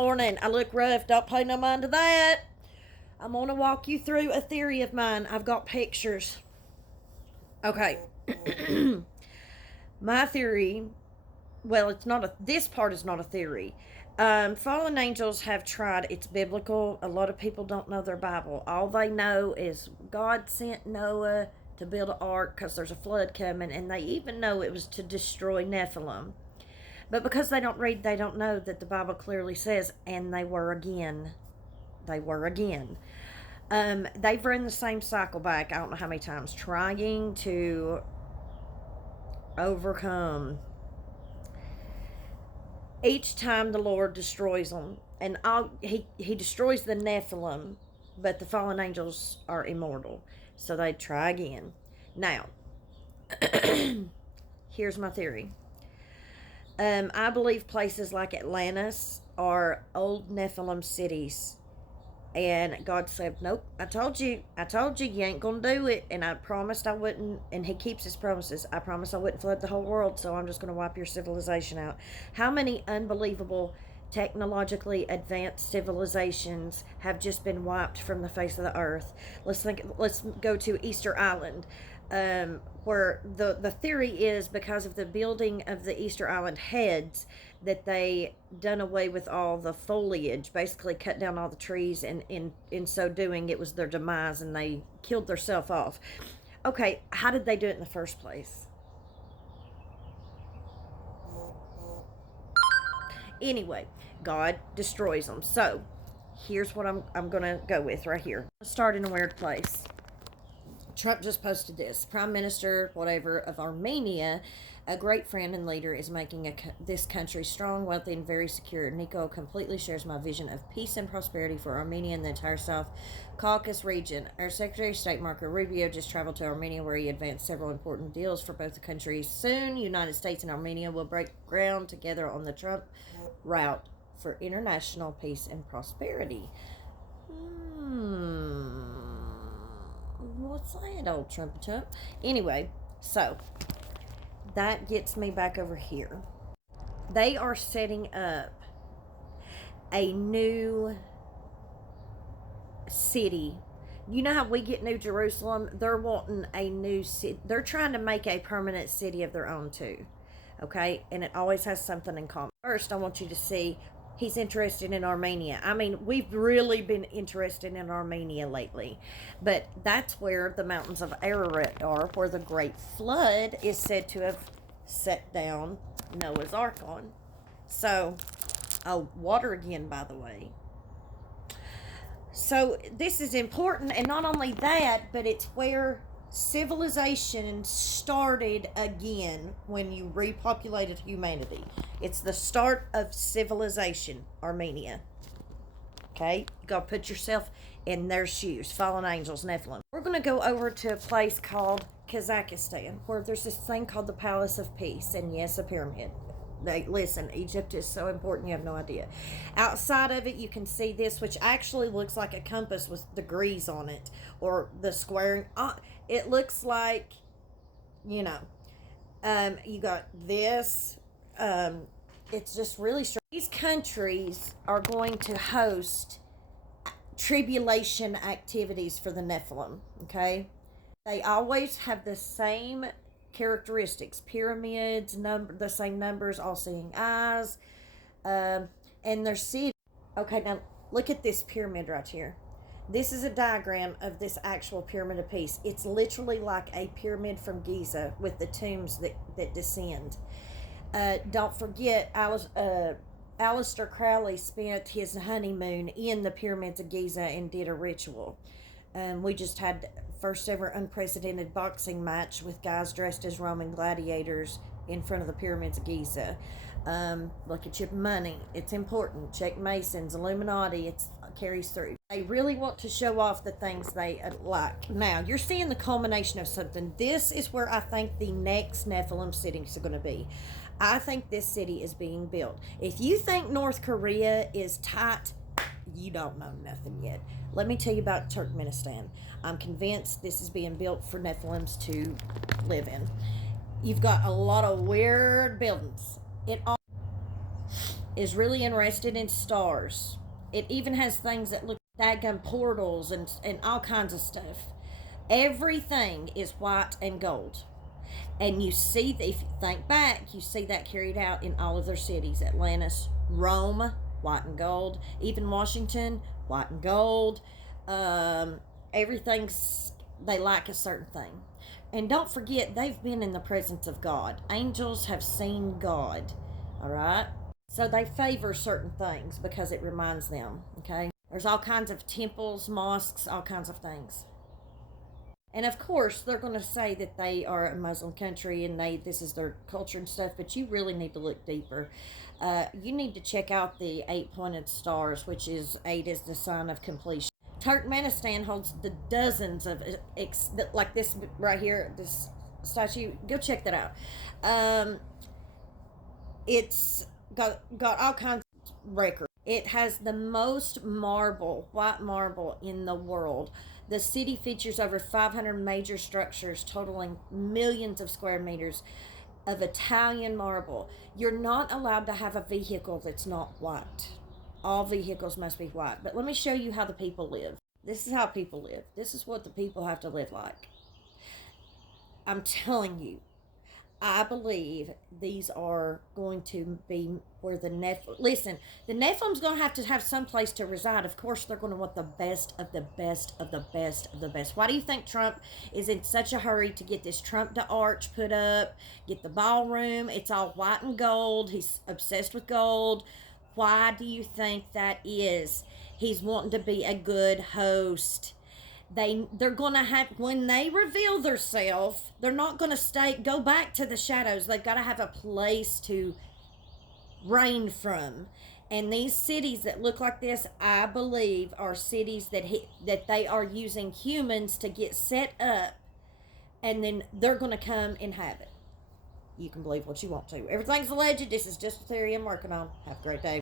morning. I look rough. Don't pay no mind to that. I'm going to walk you through a theory of mine. I've got pictures. Okay. My theory, well, this part is not a theory. Fallen angels have tried, it's biblical. A lot of people don't know their Bible. All they know is God sent Noah to build an ark because there's a flood coming, and they even know it was to destroy Nephilim. But because they don't read, they don't know that the Bible clearly says, and they were again. They were again. They've run the same cycle back, I don't know how many times, trying to overcome. Each time the Lord destroys them, and he destroys the Nephilim, but the fallen angels are immortal, so they try again. Now, here's my theory. I believe places like Atlantis are old Nephilim cities. And God said, nope, I told you you ain't gonna do it. And I promised I wouldn't, and he keeps his promises. I promised I wouldn't flood the whole world, so I'm just gonna wipe your civilization out. How many unbelievable technologically advanced civilizations have just been wiped from the face of the earth? Let's go to Easter Island. Where the theory is because of the building of the Easter Island heads that they done away with all the foliage, basically cut down all the trees, and in so doing it was their demise and they killed themselves off. Okay, how did they do it in the first place? Anyway, God destroys them. So here's what I'm gonna go with right here. Start in a weird place. Trump just posted this. Prime Minister, whatever, of Armenia, a great friend and leader, is making this country strong, wealthy, and very secure. Nico completely shares my vision of peace and prosperity for Armenia and the entire South Caucasus region. Our Secretary of State, Marco Rubio, just traveled to Armenia, where he advanced several important deals for both the countries. Soon, United States and Armenia will break ground together on the Trump route for international peace and prosperity. What's that, old Trump? Anyway, so that gets me back over here. They are setting up a new city. You know how we get New Jerusalem? They're wanting a new city. They're trying to make a permanent city of their own too. Okay? And it always has something in common. First, I want you to see he's interested in Armenia. I mean, we've really been interested in Armenia lately. But that's where the mountains of Ararat are, where the Great Flood is said to have set down Noah's Ark on. So, water again, by the way. So, this is important, and not only that, but it's where civilization started again when you repopulated humanity. It's the start of civilization, Armenia. Okay? You gotta put yourself in their shoes. Fallen angels, Nephilim. We're gonna go over to a place called Kazakhstan, where there's this thing called the Palace of Peace, and yes, a pyramid. Listen, Egypt is so important, you have no idea. Outside of it, you can see this, which actually looks like a compass with degrees on it, or the squaring. It looks like, you got this. It's just really strange. These countries are going to host tribulation activities for the Nephilim, okay? They always have the same characteristics: pyramids, the same numbers, all-seeing eyes, and their city. Okay, now look at this pyramid right here. This is a diagram of this actual pyramid of peace. It's literally like a pyramid from Giza with the tombs that descend. Don't forget, Aleister Crowley spent his honeymoon in the pyramids of Giza and did a ritual. We just had first ever unprecedented boxing match with guys dressed as Roman gladiators in front of the pyramids of Giza. Look at your money. It's important. Check Masons, Illuminati. It carries through. They really want to show off the things they like. Now, you're seeing the culmination of something. This is where I think the next Nephilim cities are going to be. I think this city is being built. If you think North Korea is tight, you don't know nothing yet. Let me tell you about Turkmenistan. I'm convinced this is being built for Nephilims to live in. You've got a lot of weird buildings. is really interested in stars. It even has things that look like daggum portals and all kinds of stuff. Everything is white and gold. And you see, if you think back, you see that carried out in all of their cities. Atlantis, Rome, white and gold. Even Washington, white and gold. Everything's, they like a certain thing. And don't forget, they've been in the presence of God. Angels have seen God. All right? So they favor certain things because it reminds them. Okay? There's all kinds of temples, mosques, all kinds of things. And of course, they're going to say that they are a Muslim country and this is their culture and stuff, but you really need to look deeper. You need to check out the 8-pointed stars, which is 8 is the sign of completion. Turkmenistan holds the dozens of, like this right here, this statue. Go check that out. It's got all kinds of records. It has the most marble, white marble in the world. The city features over 500 major structures totaling millions of square meters of Italian marble. You're not allowed to have a vehicle that's not white. All vehicles must be white. But let me show you how the people live. This is how people live. This is what the people have to live like. I'm telling you, I believe these are going to be where the Nephilim. Listen, the Nephilim's going to have some place to reside. Of course, they're going to want the best of the best of the best of the best. Why do you think Trump is in such a hurry to get this Trump to Arch put up, get the ballroom? It's all white and gold. He's obsessed with gold. Why do you think that is? He's wanting to be a good host. They're going to have, when they reveal themselves, they're not going to go back to the shadows. They've got to have a place to reign from. And these cities that look like this, I believe, are cities that they are using humans to get set up, and then they're going to come inhabit. You can believe what you want to. Everything's alleged. This is just a theory I'm working on. Have a great day.